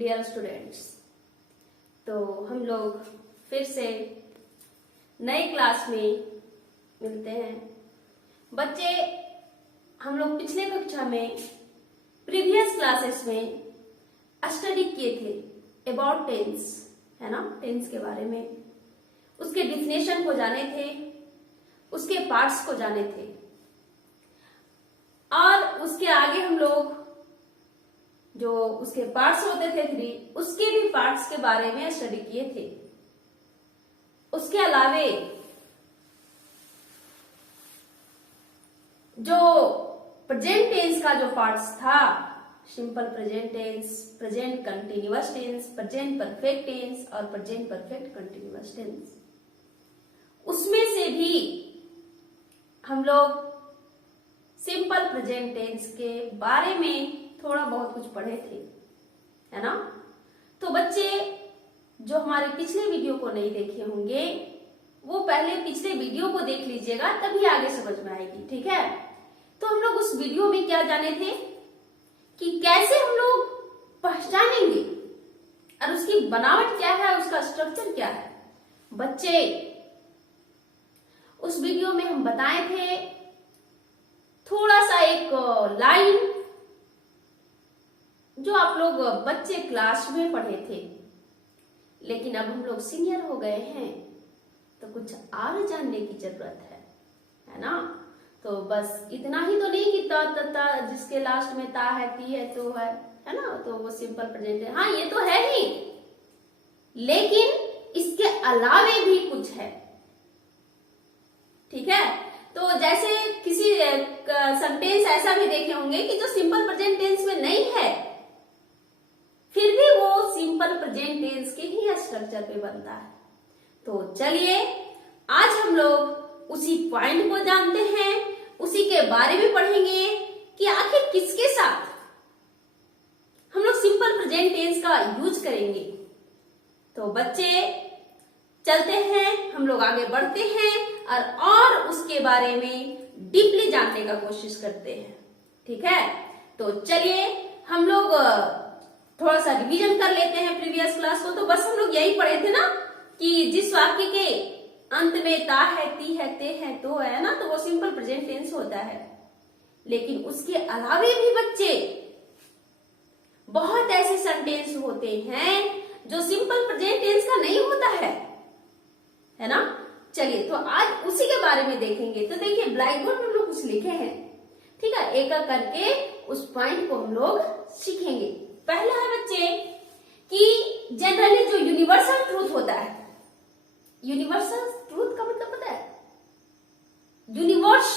Dear students, तो हम लोग फिर से नए क्लास में मिलते हैं। बच्चे, हम लोग पिछले कक्षा में प्रीवियस क्लासेस में स्टडी किए थे अबाउट टेंस, है ना, टेंस के बारे में, उसके डिफिनेशन को जाने थे, उसके पार्ट्स को जाने थे, और उसके आगे हम लोग जो उसके पार्ट्स होते थे 3, उसके भी पार्ट्स के बारे में स्टडी किए थे। उसके अलावे जो प्रेजेंट टेंस का जो पार्ट्स था, simple present tense, present continuous tense, present perfect tense और प्रेजेंट परफेक्ट कंटिन्यूअस टेंस, उसमें से भी हम लोग सिंपल प्रेजेंट टेंस के बारे में थोड़ा बहुत कुछ पढ़े थे, है ना। तो बच्चे जो हमारे पिछले वीडियो को नहीं देखे होंगे, वो पहले पिछले वीडियो को देख लीजिएगा, तभी आगे समझ में आएगी, ठीक है। तो हम लोग उस वीडियो में क्या जाने थे कि कैसे हम लोग पहचानेंगे और उसकी बनावट क्या है, उसका स्ट्रक्चर क्या है। बच्चे, उस वीडियो में हम बताए थे थोड़ा सा एक लाइन जो आप लोग बच्चे क्लास में पढ़े थे, लेकिन अब हम लोग सीनियर हो गए हैं तो कुछ और जानने की जरूरत है ना। तो बस इतना ही तो नहीं कि ता जिसके लास्ट में ता है, ती है, तो है ना, तो वो सिंपल प्रेजेंट है। हाँ, ये तो है ही, लेकिन इसके अलावे भी कुछ है, ठीक है। तो जैसे किसी सेंटेंस ऐसा भी देखे होंगे कि जो सिंपल प्रेजेंट टेंस में नहीं है, फिर भी वो सिंपल प्रेजेंट टेंस के ही स्ट्रक्चर पे बनता है। तो चलिए आज हम लोग उसी पॉइंट को जानते हैं, उसी के बारे में पढ़ेंगे कि आखिर किसके साथ हम लोग सिंपल प्रेजेंट टेंस का यूज करेंगे। तो बच्चे चलते हैं, हम लोग आगे बढ़ते हैं और उसके बारे में डीपली जानने का कोशिश करते हैं, ठीक है। तो चलिए हम लोग थोड़ा सा रिवीजन कर लेते हैं प्रीवियस क्लास को। तो बस हम लोग यही पढ़े थे ना कि जिस वाक्य के अंत में ता है, ती है, ते है, तो है ना, तो वो सिंपल प्रेजेंट टेंस होता है। लेकिन उसके अलावे भी बच्चे बहुत ऐसे सेंटेंस होते हैं जो सिंपल प्रेजेंट टेंस का नहीं होता है ना। चलिए तो आज उसी के बारे में देखेंगे। तो देखिए ब्लैक बोर्ड में हम लोग कुछ लिखे हैं, ठीक है, एक एक करके उस पॉइंट को हम लोग सीखेंगे। पहला है बच्चे कि जनरली जो यूनिवर्सल ट्रूथ होता है, यूनिवर्सल ट्रूथ का मतलब पता है? यूनिवर्स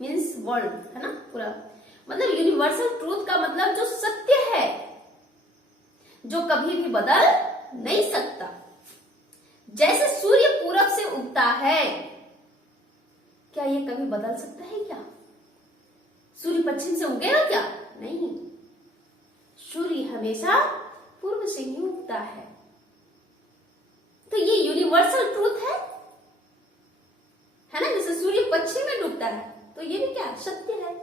मीन्स वर्ल्ड, है ना, पूरा मतलब यूनिवर्सल ट्रूथ का मतलब जो सत्य है, जो कभी भी बदल नहीं सकता। जैसे सूर्य पूरब से उगता है, क्या ये कभी बदल सकता है क्या? सूर्य पश्चिम से उगेगा क्या? नहीं, सूर्य हमेशा पूर्व से ही उगता है। तो ये यूनिवर्सल ट्रूथ है ना। जैसे सूर्य पश्चिम में डूबता है, तो ये भी क्या सत्य है?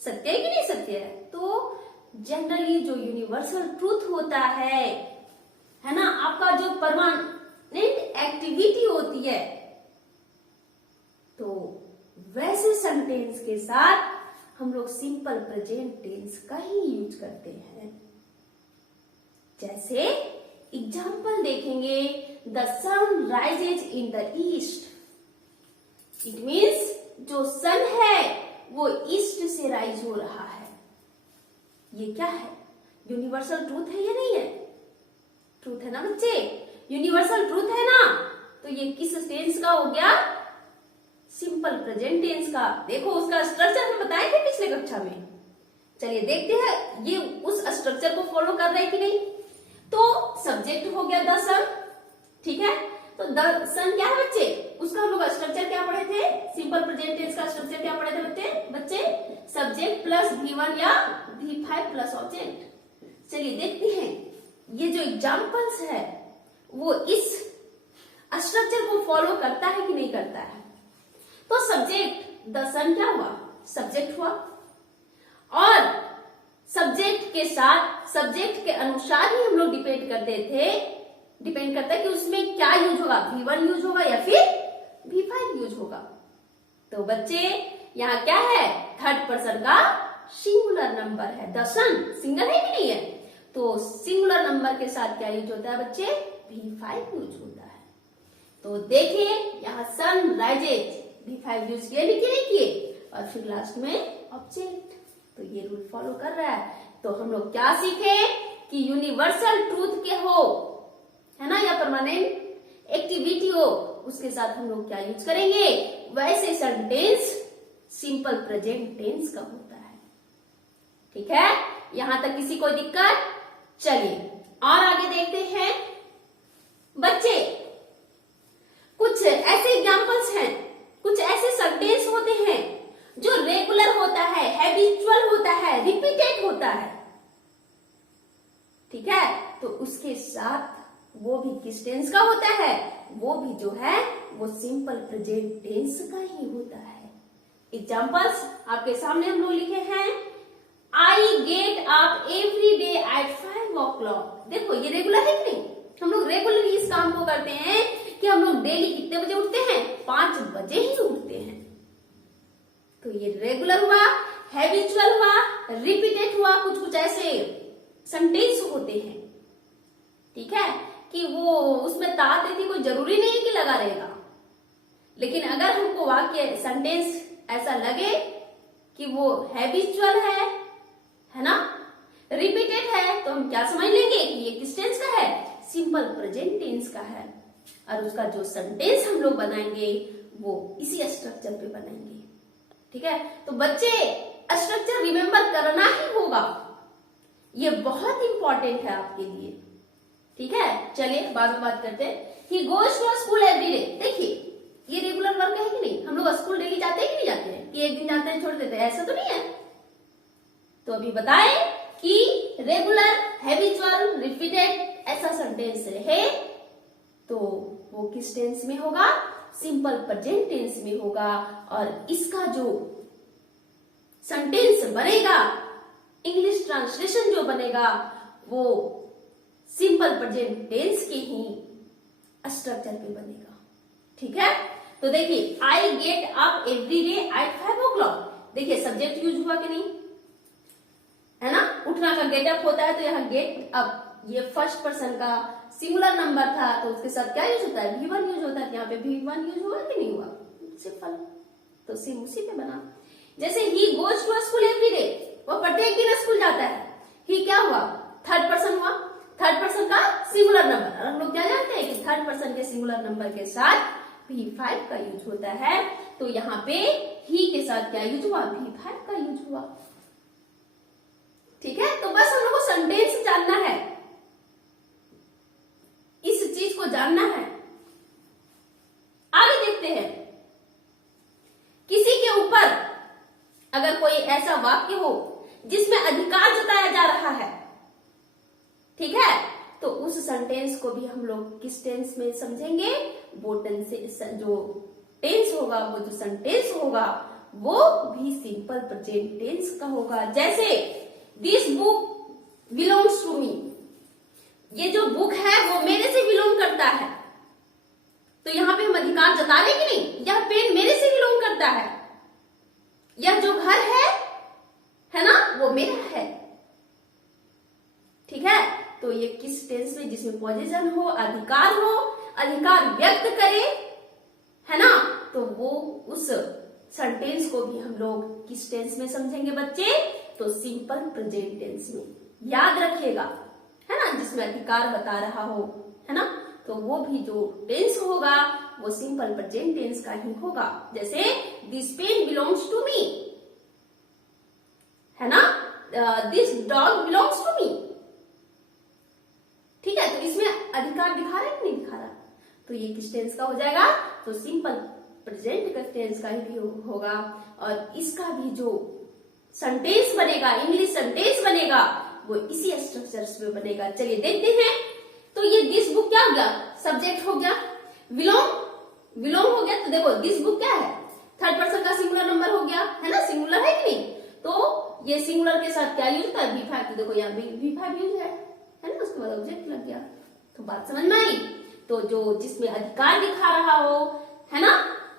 सत्य है कि नहीं सत्य है? तो जनरली जो यूनिवर्सल ट्रूथ होता है ना, आपका जो परमानेंट एक्टिविटी होती है, तो वैसे सेंटेंस के साथ हम लोग सिंपल प्रेजेंट टेंस का ही यूज करते हैं। जैसे एग्जाम्पल देखेंगे, the sun rises in the east. It means जो सन है वो ईस्ट से राइज हो रहा है। ये क्या है? यूनिवर्सल ट्रूथ है या नहीं है? ट्रूथ है ना बच्चे, यूनिवर्सल ट्रूथ है ना। तो ये किस टेंस का हो गया? सिंपल प्रेजेंट टेंस का। देखो उसका स्ट्रक्चर हम बताए थे पिछले कक्षा में। चलिए देखते हैं ये उस स्ट्रक्चर को फॉलो कर रहे हैं कि नहीं। तो सब्जेक्ट हो गया द सन, ठीक है। तो द सन क्या है बच्चे? उसका हम लोग स्ट्रक्चर क्या पढ़े थे? सिंपल प्रेजेंट टेंस का स्ट्रक्चर क्या पढ़े थे बच्चे? सब्जेक्ट प्लस V1 या V5 प्लस ऑब्जेक्ट। चलिए देखते हैं ये जो एग्जाम्पल्स है वो इस स्ट्रक्चर को फॉलो करता है कि नहीं करता है। तो सब्जेक्ट द सन क्या हुआ? सब्जेक्ट हुआ, और सब्जेक्ट के साथ, सब्जेक्ट के अनुसार ही हम लोग डिपेंड करता है कि उसमें क्या यूज होगा, V1 यूज होगा या फिर V5 यूज होगा। तो बच्चे यहाँ क्या है, थर्ड पर्सन का सिंगुलर नंबर है। द सन सिंगल है कि नहीं है, तो सिंगुलर नंबर के साथ क्या यूज होता है बच्चे, V5 यूज होता है। तो देखिए यहाँ सन राइजेज V5 यूज किए, लिखिए नहीं किए, और फिर लास्ट में ऑब्जेक्ट। तो ये रूल फॉलो कर रहा है। तो हम लोग क्या सीखे कि यूनिवर्सल ट्रूथ के हो, है ना, या परमानेंट एक्टिविटी हो, उसके साथ हम लोग क्या यूज करेंगे, वैसे सेंटेंस सिंपल प्रेजेंट टेंस का होता है। ठीक है, यहां तक किसी को दिक्कत? चलिए और आगे देखते हैं बच्चे। कुछ ऐसे एग्जांपल्स हैं, कुछ ऐसे सेंटेंस होते हैं जो रेगुलर होता है, हैबिचुअल होता है, रिपीटेड होता है। ठीक है, तो उसके साथ वो भी किस टेंस का होता है, वो भी जो है वो सिंपल प्रेजेंट टेंस का ही होता है। एग्जांपल्स आपके सामने हम लोग लिखे हैं, I get up every day at 5 o'clock। देखो ये रेगुलर है कि नहीं, हम लोग रेगुलरली इस काम को करते हैं कि हम लोग डेली कितने बजे उठते हैं, 5 बजे ही उठते हैं। तो ये रेगुलर हुआ, हैबिचुअल हुआ, रिपीटेड हुआ। कुछ कुछ ऐसे सेंटेंस होते हैं, ठीक है, कि वो उसमें ता देती कोई जरूरी नहीं है कि लगा रहेगा, लेकिन अगर हमको वाक्य सेंटेंस ऐसा लगे कि वो हैबिचुअल है ना, रिपीटेड है, तो हम क्या समझ लेंगे कि ये किस टेंस का है, सिंपल प्रेजेंट टेंस का है। और उसका जो सेंटेंस हम लोग बनाएंगे वो इसी स्ट्रक्चर पे बनाएंगे। ठीक है, तो बच्चे स्ट्रक्चर रिमेम्बर करना ही होगा, ये बहुत इंपॉर्टेंट है आपके लिए। ठीक है, चलिए बाद में बात करते हैं। He goes to school every day. देखिए ये रेगुलर वर्क है कि नहीं, हम लोग स्कूल डेली जाते हैं कि नहीं जाते हैं, कि एक दिन जाते हैं छोड़ देते हैं, ऐसा तो नहीं है। तो अभी बताएं कि रेगुलर, हैबिचुअल, रिपीटेड ऐसा सेंटेंस रहे तो वो किस टेंस में होगा, सिंपल प्रेजेंट टेंस में होगा। और इसका जो सेंटेंस बनेगा, इंग्लिश ट्रांसलेशन जो बनेगा, वो सिंपल प्रेजेंट टेंस के ही स्ट्रक्चर पे बनेगा। ठीक है, तो देखिए I get up every day at 5 o'clock। देखिए सब्जेक्ट यूज हुआ कि नहीं, है ना, उठना का गेट अप होता है, तो यहाँ गेट अप ये फर्स्ट पर्सन का सिंगुलर नंबर था, तो उसके साथ क्या यूज होता है, V1 यूज होता है। यहाँ पे V1 यूज हुआ कि नहीं हुआ, सिंपल, तो सेम उसी पे बना। जैसे he goes to school every day, वो प्रत्येक दिन स्कूल जाता है। ही क्या हुआ, थर्ड पर्सन हुआ, थर्ड पर्सन का सिंगुलर नंबर। और हम लोग क्या जानते हैं कि थर्ड पर्सन के सिंगुलर नंबर के साथ V5 का यूज होता है, तो यहाँ पे ही के साथ क्या यूज हुआ, V5 का यूज हुआ। ठीक है, तो बस हम लोग को सेंटेंस जानना है, इस चीज को जानना है। आगे देखते हैं, किसी के ऊपर अगर कोई ऐसा वाक्य हो जिसमें अधिकार जताया जा रहा है, ठीक है, तो उस सेंटेंस को भी हम लोग किस टेंस में समझेंगे, वो टेंस, जो टेंस होगा, वो जो सेंटेंस होगा वो भी सिंपल प्रेजेंट टेंस का होगा। जैसे this book belongs to me, ये जो बुक है वो मेरे से बिलोंग करता है, तो यहां पे हम अधिकार जता रहे कि नहीं, यह पेन मेरे से बिलोंग करता है, यह जो घर है ना, वो मेरा है। ठीक है, तो ये किस टेंस में, जिसमें पोजीशन हो, अधिकार व्यक्त करे, है ना, तो वो उस सेंटेंस को भी हम लोग किस टेंस में समझेंगे बच्चे, तो सिंपल प्रेजेंट टेंस में। याद रखिएगा, है ना, जिसमें अधिकार बता रहा हो, है ना, तो वो भी जो टेंस होगा वो सिंपल प्रेजेंट टेंस का ही होगा। जैसे this pen belongs to me, है ना, this dog belongs to me. ठीक है, तो इसमें अधिकार दिखा रहा है कि नहीं दिखा रहा, तो ये किस टेंस का हो जाएगा, तो सिंपल प्रेजेंट का टेंस का ही होगा। और इसका भी जो सेंटेंस बनेगा, इंग्लिश सेंटेंस बनेगा, वो इसी स्ट्रक्चर में बनेगा। चलिए देखते हैं। तो ये दिस बुक क्या हो गया, सब्जेक्ट हो गया, बिलोंग हो गया, तो देखो दिस बुक क्या है, थर्ड पर्सन का सिंगुलर नंबर हो गया, है ना, सिंगुलर है कि नहीं, तो ये सिंगुलर के साथ क्या यूज होता है, V5। तो देखो यहाँ V5 यूज है ना, उसके बाद ऑब्जेक्ट लग गया। तो बात समझ में आई। तो जो जिसमें अधिकार दिखा रहा हो, है ना,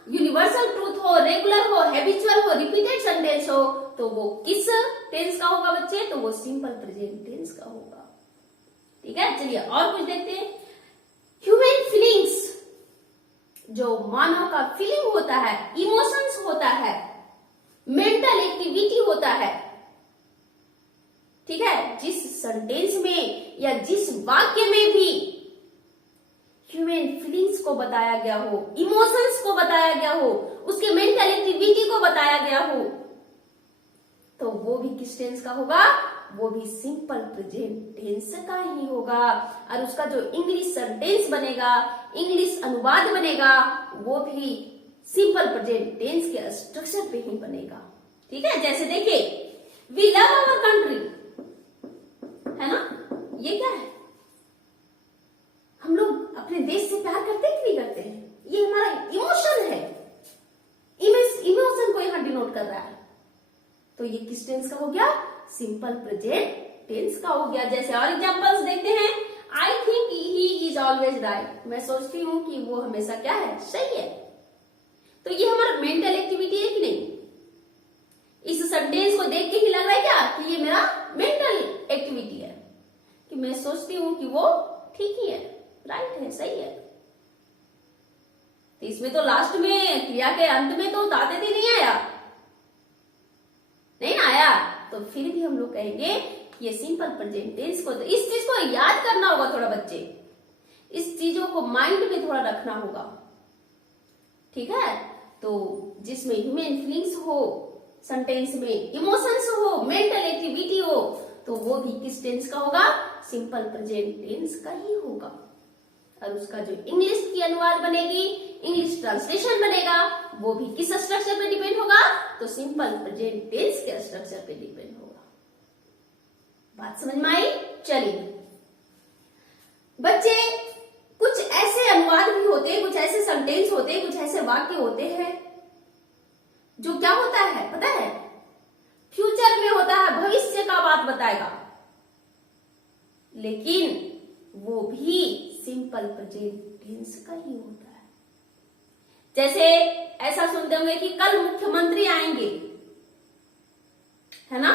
यूनिवर्सल ट्रूथ हो, रेगुलर हो, हैबिचुअल हो, रिपीटेड सेंटेंस हो, तो वो किस टेंस का होगा बच्चे, तो वो सिंपल प्रेजेंट टेंस का होगा। ठीक है, चलिए और कुछ देखते हैं। ह्यूमन फीलिंग्स, जो मानव का फीलिंग होता है, इमोशंस होता है, मेंटल एक्टिविटी होता है, ठीक है, जिस सेंटेंस में या जिस वाक्य में भी ह्यूमन फीलिंग्स को बताया गया हो, इमोशंस को बताया गया हो, उसके मेंटल एक्टिविटी को बताया गया हो, तो वो भी किस टेंस का होगा, वो भी सिंपल प्रेजेंट टेंस का ही होगा। और उसका जो इंग्लिश सेंटेंस बनेगा, इंग्लिश अनुवाद बनेगा, वो भी सिंपल प्रेजेंट टेंस के स्ट्रक्चर पे ही बनेगा। ठीक है, जैसे देखिए, वी लव आवर कंट्री, है ना, ये क्या है, हम लोग अपने देश से प्यार करते हैं कि नहीं करते हैं, ये हमारा इमोशन है, इमोशन को यहां डिनोट कर रहा है। तो ये किस टेंस का हो गया, सिंपल प्रेजेंट टेंस का हो गया। जैसे और एग्जांपल्स देखते हैं। I think he is always right, मैं सोचती हूं कि वो हमेशा क्या है, सही है। तो ये हमारा मेंटल एक्टिविटी है कि नहीं, इस सेंटेंस को देख के ही लग रहा है क्या कि ये मेरा मेंटल एक्टिविटी है, कि मैं सोचती हूं कि वो ठीक ही है, राइट है, सही है। तो इसमें तो लास्ट में क्रिया के अंत में तो ताते नहीं आया, नहीं ना आया, तो फिर भी हम लोग कहेंगे ये सिंपल प्रेजेंट टेंस को, तो इस चीज को याद करना होगा थोड़ा बच्चे, इस चीजों को माइंड में थोड़ा रखना होगा। ठीक है, तो जिसमें ह्यूमन फीलिंग्स हो, सेंटेंस में इमोशंस हो, मेंटल एक्टिविटी हो, तो वो भी किस टेंस का होगा, सिंपल प्रेजेंट टेंस का ही होगा। और उसका जो इंग्लिश की अनुवाद बनेगी, इंग्लिश ट्रांसलेशन बनेगा, वो भी किस स्ट्रक्चर पे डिपेंड होगा, तो सिंपल प्रेजेंट टेंस के स्ट्रक्चर पे डिपेंड होगा। बात समझ में आई। चलिए बच्चे, कुछ ऐसे अनुवाद भी होते हैं, कुछ ऐसे सेंटेंस होते हैं, कुछ ऐसे वाक्य होते हैं जो क्या होता है पता है, फ्यूचर में होता है, भविष्य का बात बताएगा, लेकिन वो भी सिंपल प्रेजेंट टेंस का ही होता है। जैसे ऐसा सुनते होंगे कि कल मुख्यमंत्री आएंगे, है ना,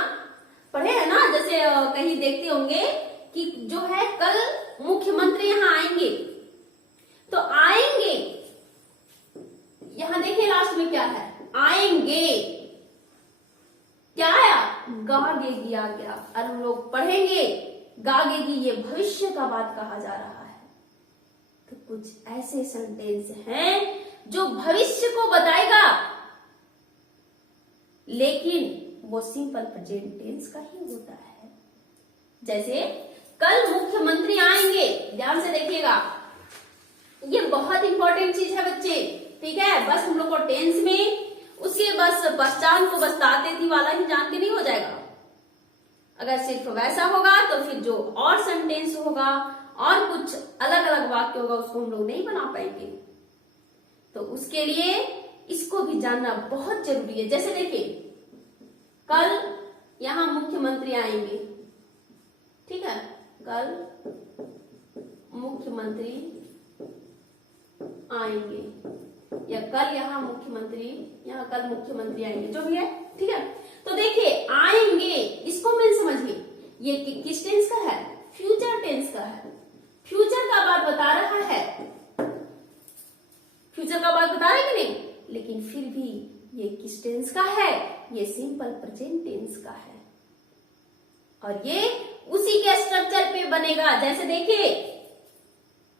पढ़े है ना, जैसे कहीं देखते होंगे कि जो है कल मुख्यमंत्री यहां आएंगे, तो आएंगे, यहां देखिए लास्ट में क्या है, आएंगे, क्या आया, गागेगी आ गया। और हम लोग पढ़ेंगे गागेगी, ये भविष्य का बात कहा जा रहा है। तो कुछ ऐसे सेंटेंस हैं जो भविष्य को बताएगा, लेकिन वो सिंपल प्रेजेंट टेंस का ही होता है। जैसे कल मुख्यमंत्री आएंगे, ध्यान से देखिएगा, ये बहुत इंपॉर्टेंट चीज है बच्चे। ठीक है, बस हम लोग को टेंस में उसके बस पहचान को बस ताते थी वाला ही जान के नहीं हो जाएगा। अगर सिर्फ वैसा होगा तो फिर जो और सेंटेंस होगा और कुछ अलग अलग वाक्य होगा उसको हम लोग नहीं बना पाएंगे। तो उसके लिए इसको भी जानना बहुत जरूरी है। जैसे देखिए, कल यहां मुख्यमंत्री आएंगे, ठीक है, कल मुख्यमंत्री आएंगे, या कल यहाँ मुख्यमंत्री, यहाँ कल मुख्यमंत्री आएंगे, जो भी है। ठीक है, तो देखिए आएंगे, इसको मैं समझिए, ये किस टेंस का है, फ्यूचर टेंस का है, फ्यूचर का बात बता रहा है, फ्यूचर का बात बता रहा है कि नहीं, लेकिन फिर भी ये किस टेंस का है, ये सिंपल प्रेजेंट टेंस का है, और ये उसी के स्ट्रक्चर पे बनेगा। जैसे देखिए,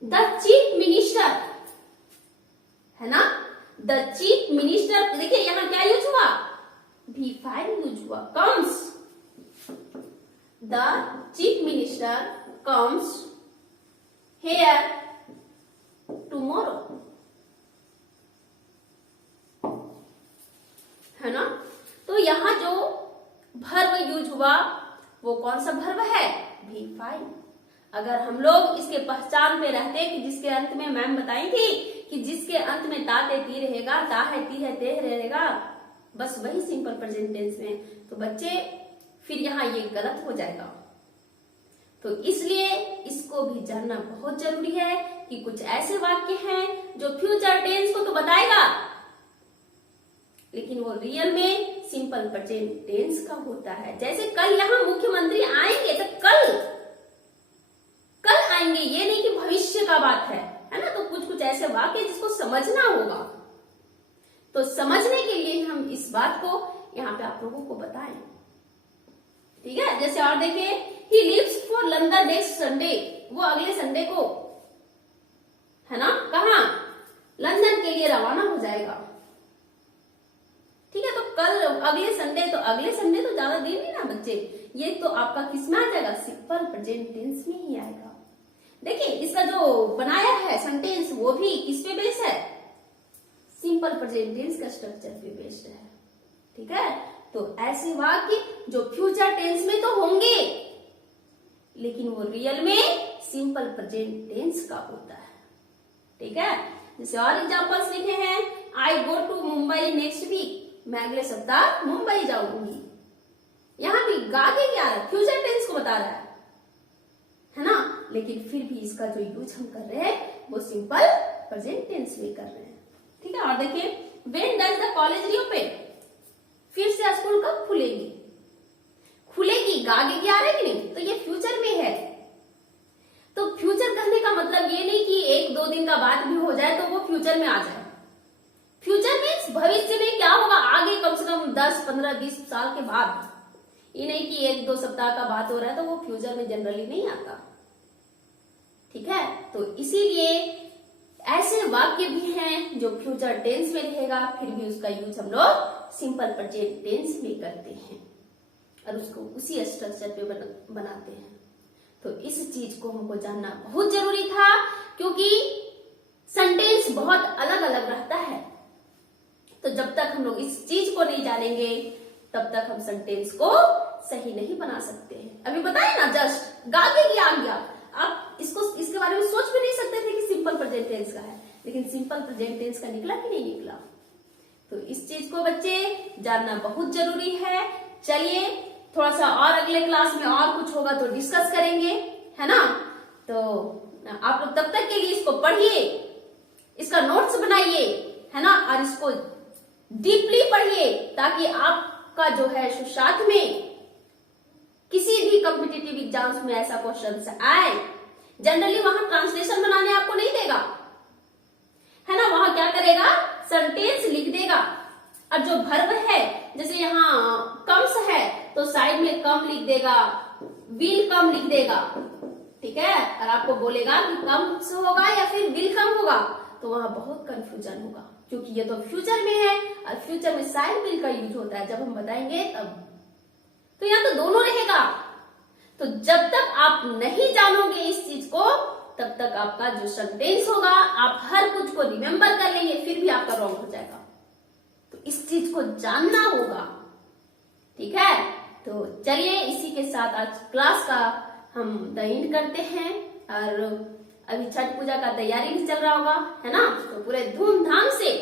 द चीफ मिनिस्टर, है ना, द चीफ मिनिस्टर, देखिए यहां क्या यूज हुआ, V5 यूज हुआ, comes, the chief minister comes here tomorrow, है ना। तो यहां जो वर्ब यूज हुआ वो कौन सा वर्ब है, V5। अगर हम लोग इसके पहचान पे रहते कि जिसके अंत में मैम बताई थी कि जिसके अंत में ताते ती रहेगा, ता है ती है ते रहेगा, बस वही सिंपल प्रेजेंट टेंस में। तो बच्चे फिर यहाँ ये गलत हो जाएगा। तो इसलिए इसको भी जानना बहुत जरूरी है कि कुछ ऐसे वाक्य हैं जो फ्यूचर टेंस को तो बताएगा, लेकिन वो रियल में सिंपल प्रेजेंट टेंस का होता है। जैसे कल यहाँ मुख्यमंत्री आएंगे, तो कल आएंगे, ये नहीं कि भविष्य का बात है ना। तो कुछ कुछ ऐसे वाक्य जिसको समझना होगा, तो समझने के लिए हम इस बात को यहाँ पे आप लोगों को बताएं, ठीक है। जैसे और देखिए, he leaves for London next Sunday, वो अगले संडे को, है ना, कहा लंदन के लिए रवाना हो जाएगा, ठीक है। तो कल अगले संडे तो ज्यादा दिन नहीं ना बच्चे, ये तो आपका किस में आ जाएगा, सिंपल प्रेजेंट टेंस में ही आएगा। देखिए इसका जो बनाया है सेंटेंस वो भी किस पे बेस्ड है, सिंपल प्रेजेंट टेंस का स्ट्रक्चर पे बेस्ड है, ठीक है। तो ऐसे वाक्य जो फ्यूचर टेंस में तो होंगे, लेकिन वो रियल में सिंपल प्रेजेंट टेंस का होता है, ठीक है। जैसे और एग्जांपल्स लिखे हैं, I go to Mumbai next week, मैं अगले सप्ताह मुंबई जाऊंगी। यहां भी गागे क्या है, फ्यूचर टेंस को बता रहा है ना, लेकिन फिर भी इसका जो यूज हम कर रहे हैं वो सिंपल प्रेजेंट टेंस में कर रहे हैं, ठीक है। और देखिए, when does the college reopen, फिर से स्कूल कब खुलेगी, गागे क्या आ रहा है कि नहीं, तो ये फ्यूचर में है। तो फ्यूचर कहने का मतलब ये नहीं कि 1-2 दिन का बाद भी हो जाए तो वो फ्यूचर में आ जाए। फ्यूचर मीन्स भविष्य में क्या होगा, आगे कम से कम 10, 15, 20 साल के बाद। ये नहीं कि 1-2 सप्ताह का बात हो रहा है तो वो फ्यूचर में जनरली नहीं आता, ठीक है। तो इसीलिए ऐसे वाक्य भी हैं जो फ्यूचर टेंस में रहेगा, फिर भी उसका यूज हम लोग सिंपल प्रेजेंट टेंस में करते हैं और उसको उसी स्ट्रक्चर पे बनाते हैं। तो इस चीज को हमको जानना बहुत जरूरी था, क्योंकि सेंटेंस बहुत अलग अलग रहता है। तो जब तक हम लोग इस चीज को नहीं जानेंगे तब तक हम सेंटेंस को सही नहीं बना सकते हैं। अभी बताए ना, जस्ट गागे की आ गया, आप इसके बारे में सोच भी नहीं सकते थे कि सिंपल प्रेजेंट टेंस का है, लेकिन सिंपल प्रेजेंट टेंस का निकला कि नहीं निकला। तो इस चीज को बच्चे जानना बहुत जरूरी है। चलिए थोड़ा सा और अगले क्लास में और कुछ होगा तो डिस्कस करेंगे, है ना। तो आप लोग तब तक के लिए इसको पढ़िए, इसका नोट्स बनाइए, है ना, और इसको डीपली पढ़िए, ताकि आपका जो है साथ में किसी भी कॉम्पिटिटिव एग्जाम्स में ऐसा क्वेश्चन आए। जनरली वहां ट्रांसलेशन बनाने आपको नहीं देगा, है ना, वहां क्या करेगा, सेंटेंस लिख देगा, और जो वर्ब है, जैसे यहाँ कम्स है तो साइड में कम लिख देगा, विल कम लिख देगा, ठीक है। और आपको बोलेगा कि कम्स होगा या फिर विल कम होगा, तो वहां बहुत कंफ्यूजन होगा, क्योंकि ये तो फ्यूचर में है और फ्यूचर में साइड विल का यूज होता है, जब हम बताएंगे तब। तो यहाँ तो दोनों रहेगा। तो जब तक आप नहीं जानोगे इस चीज को, तब तक आपका जो सेंटेंस होगा आप हर कुछ को रिमेम्बर कर लेंगे, फिर भी आपका रॉन्ग हो जाएगा। तो इस चीज को जानना होगा, ठीक है। तो चलिए इसी के साथ आज क्लास का हम द एंड करते हैं। और अभी छठ पूजा का तैयारी भी चल रहा होगा, है ना, तो पूरे धूमधाम से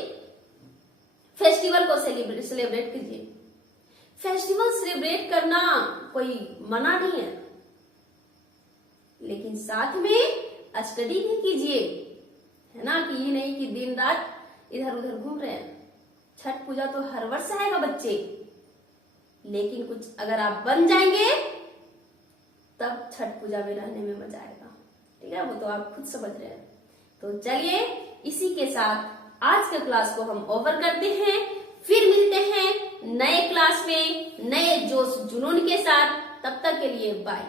फेस्टिवल को सेलिब्रेट कीजिए। फेस्टिवल सेलिब्रेट करना कोई मना नहीं है, लेकिन साथ में स्टडी भी कीजिए, है ना, कि ये नहीं कि दिन रात इधर उधर घूम रहे हैं। छठ पूजा तो हर वर्ष आएगा बच्चे, लेकिन कुछ अगर आप बन जाएंगे तब छठ पूजा में रहने में मजा आएगा, ठीक है, वो तो आप खुद समझ रहे हैं। तो चलिए इसी के साथ आज के क्लास को हम ओवर करते हैं, फिर मिलते हैं नए क्लास में नए जोश जुनून के साथ। तब तक के लिए बाय।